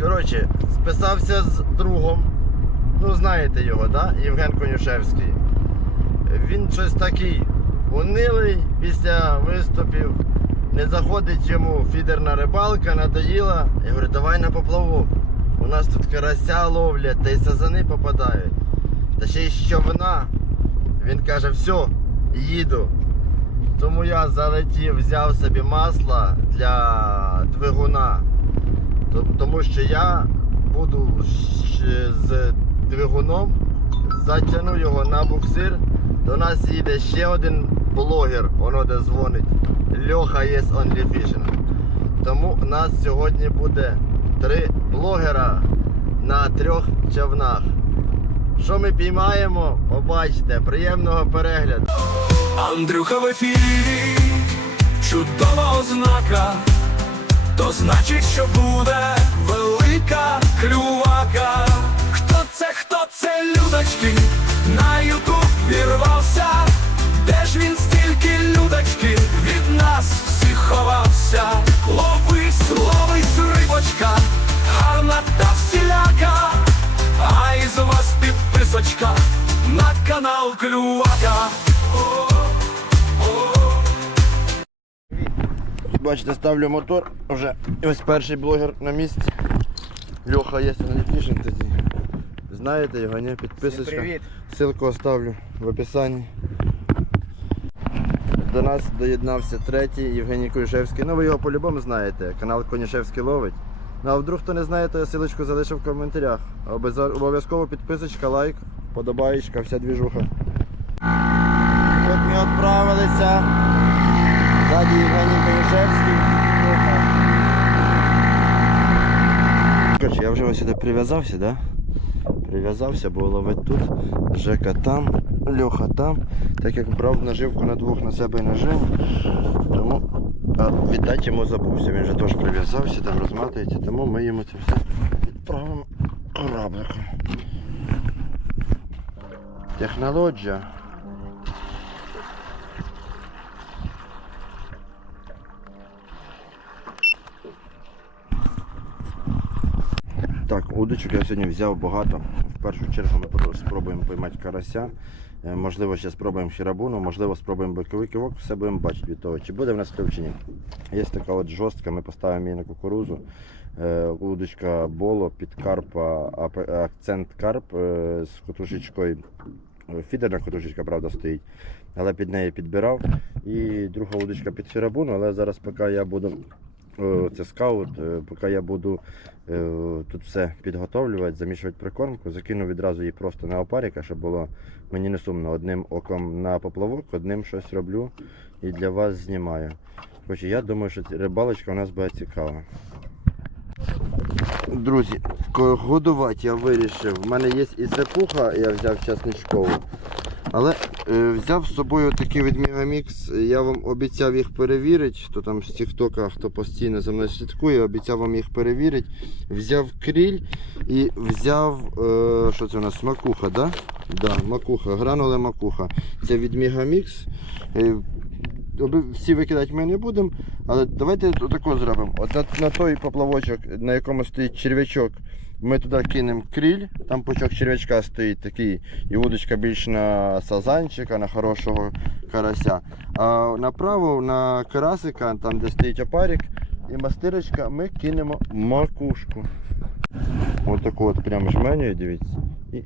Коротше, списався з другом. Ну, знаєте його, да? Євген Конюшевський. Він щось такий унилий після виступів. Не заходить йому фідерна рибалка, надоїла. Я говорю, давай на поплавок. У нас тут карася ловлять, та й сазани попадають. Та ще й з човна. Він каже, все, їду. Тому я залетів, взяв собі масло для двигуна. Тому що я буду з двигуном, затягну його на буксир. До нас їде ще один блогер, воно де дзвонить. Льоха є Only Fishing. Тому у нас сьогодні буде три блогера на трьох човнах. Що ми піймаємо, побачите. Приємного перегляду. Андрюха в ефірі, чудова ознака, то значить, що буде велика клювака. Хто це, хто це людочки? На Ютуб вірвався, де ж він стільки людочки від нас всіх ховався. Ловись, ловись, рибочка, гарна та всіляка, а із вас підписочка на канал Клювака. Бачите, ставлю мотор. Вже ось перший блогер на місці. Льоха є Fishing тоді. Знаєте його, ні? Підписочка. Ссылку оставлю в описанні. До нас доєднався третій Євгеній Конюшевський. Ну ви його по-любому знаєте. Канал Конюшевський ловить. Ну а вдруг хто не знає, то я силочку залишив в коментарях. Обов'язково підписочка, лайк, подобаєчка, вся двіжуха. От ми відправилися. Ззаді Євгеній Конюшевський. Коротше, я вже ось сюди прив'язався, да? Прив'язався, бо ловить тут. Жека там, Льоха там. Так як брав наживку на двох на себе і на Женю, тому а, віддати йому забувся. Він вже теж прив'язався, там розматується, тому ми йому це все відправимо корабликом. Технологія. Так, удочок я сьогодні взяв багато. В першу чергу ми спробуємо поймати карася. Е, Можливо, ще спробуємо щерабуну, можливо, спробуємо боковий кивок, все будемо бачити від того, чи буде в нас клюв чи ні. Є така от жорстка, ми поставимо її на кукурузу. Е, Удочка боло під карпа, акцент карп е, з котушечкою. Фідерна котушечка, правда, стоїть, але під неї підбирав. І друга удочка під фірабуну, але зараз поки я буду. Е, Це скаут, е, поки я буду е, тут все підготовлювати, замішувати прикормку, закину відразу її просто на опаріка, щоб було мені не сумно. Одним оком на поплавок, одним щось роблю і для вас знімаю. Хоч я думаю, що рибалочка у нас буде цікава. Друзі, годувати я вирішив. У мене є і сепуха, я взяв часничкову. Але е, взяв з собою такий від Мегамікс. Я вам обіцяв їх перевірити. Хто там з Тіктока, хто постійно за мною слідкує, обіцяв вам їх перевірити. Взяв кріль і взяв. Е, це у нас? Макуха, да? Да, макуха, грануле макуха. Це від Мегамікс. Е, всі викидати ми не будемо, але давайте отако зробимо. От на, на той поплавочок, на якому стоїть черв'ячок, ми туди кинемо кріль, там пучок черв'ячка стоїть такий, і вудочка більш на сазанчика, на хорошого карася. А направо на карасика, там де стоїть опарик і мастирочка, ми кинемо макушку. Ось таку от прямо жменю, дивіться, і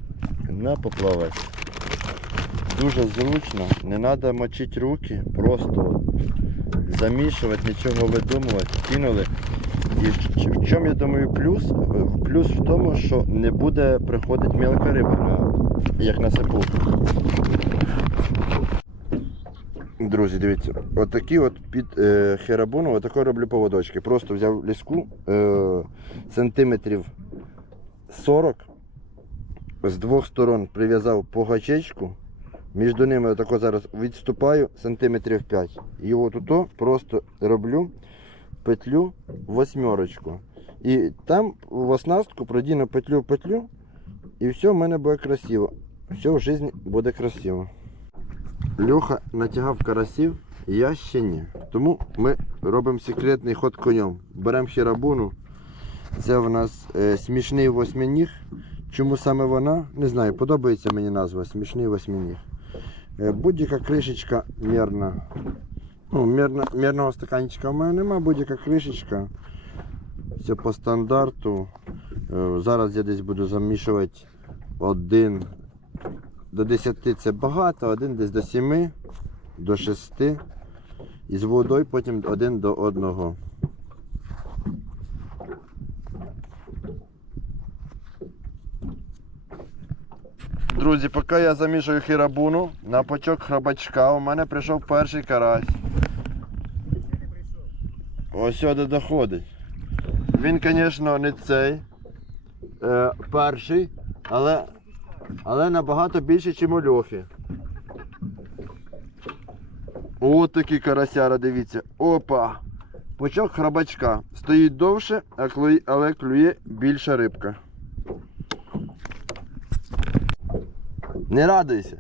на поплавець. Дуже зручно, не треба мочити руки, просто замішувати, нічого видумувати, кинули. І в чому я думаю плюс? Е, Плюс в тому, що не буде приходити мілка риба, як на сипу. Друзі, дивіться, отакі от під е, херабуну, отако роблю поводочки. Просто взяв ліску е, сантиметрів 40, з двох сторон прив'язав по гачечку, між ними отако зараз відступаю сантиметрів 5. І от ото просто роблю петлю восьмерочку. І там в оснастку продіну петлю в петлю, і все в мене буде красиво. Все в житті буде красиво. Льоха натягав карасів, я ще ні. Тому ми робимо секретний ход конем. Беремо хірабуну Це в нас е, смішний восьминіг. Чому саме вона? Не знаю, подобається мені назва смішний восьминіг. Е, будь-яка кришечка мірна. Ну, мірна, мірного стаканчика в мене нема, будь-яка кришечка. Все по стандарту. Е, Зараз я десь буду замішувати один до 10 це багато, один десь до 7, до 6. І з водою потім один до одного. Друзі, поки я замішую хірабуну на почок храбачка, у мене прийшов перший карась. Ось сюди доходить. Він, звісно, не цей е, перший, але, але набагато більше, ніж у Льохи. О, такі карасяра, дивіться. Опа! Почок храбачка. Стоїть довше, але клює більша рибка. Не радуйся.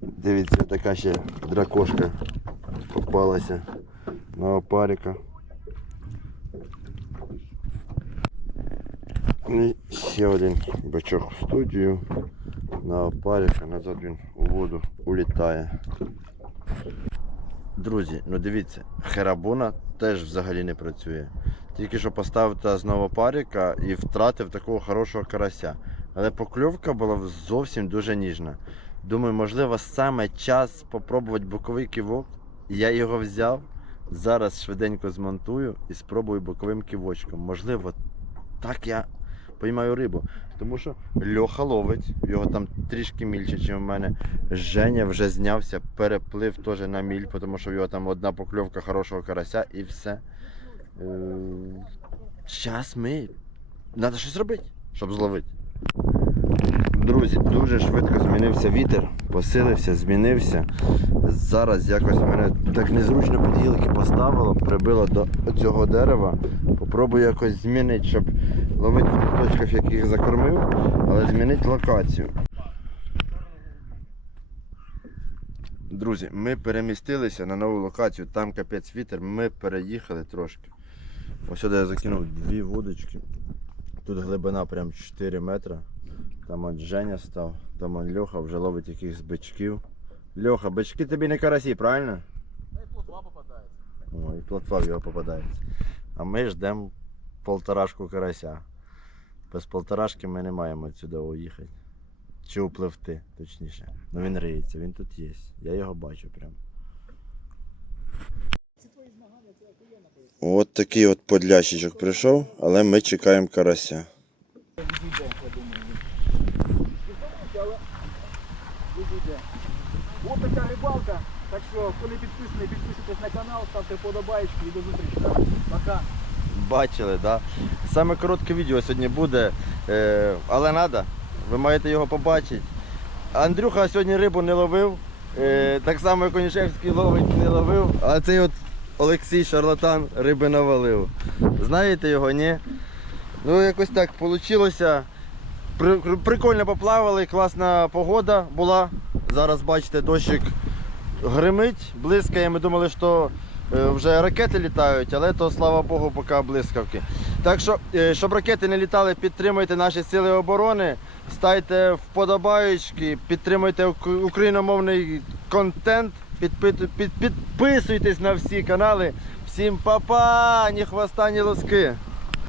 Дивіться, така ще дракошка попалася на опарика. І ще один бачок в студію. На опарика, назад він у воду улітає. Друзі, ну дивіться, херабуна теж взагалі не працює. Тільки що поставив та знову паріка і втратив такого хорошого карася. Але покльовка була зовсім дуже ніжна. Думаю, можливо, саме час спробувати боковий кивок. Я його взяв. Зараз швиденько змонтую і спробую боковим кивочком. Можливо, так я поймаю рибу. Тому що Льоха ловить, його там трішки мільче, ніж у мене. Женя вже знявся, переплив теж на міль, тому що в його там одна покльовка хорошого карася і все. Зараз ми. Треба щось робити, щоб зловити. Друзі, дуже швидко змінився вітер, посилився, змінився. Зараз якось мене так незручно під гілки поставило, прибило до цього дерева. Попробую якось змінити, щоб ловити в тих точках, яких закормив, але змінити локацію. Друзі, ми перемістилися на нову локацію, там капець вітер, ми переїхали трошки. Ось сюди я закинув дві вудочки. Тут глибина прям 4 метри. Там от Женя став, там он Льоха вже ловить якихось бичків. Льоха, бички тобі не карасі, правильно? Та й плотва попадається. О, і плотва в його попадається. А ми ждемо полторашку карася. Без полторашки ми не маємо сюди уїхати. Чи upливти, точніше. Ну він риється, він тут є. Я його бачу прям. От такий от подлящичок прийшов, але ми чекаємо карася. Відійде, я думаю. Відповідь, але відійде. Ось така рибалка. Так що, хто не підписаний, підписуйтесь на канал, ставте вподобайки і до зустрічі. Пока. Бачили, да? Саме коротке відео сьогодні буде, е, але треба. Ви маєте його побачити. Андрюха сьогодні рибу не ловив. Е, так само Конішевський ловить не ловив. А цей от Олексій Шарлатан риби навалив. Знаєте його, ні? Ну якось так вийшло. При, прикольно поплавали, класна погода була. Зараз бачите, дощик гримить, блискає. Ми думали, що е, вже ракети літають, але то слава Богу, поки блискавки. Так що, е, щоб ракети не літали, підтримуйте наші сили оборони, ставте вподобаючки, підтримуйте україномовний контент, підписуйтесь на всі канали. Всім па-па, ні хвоста, ні лоски.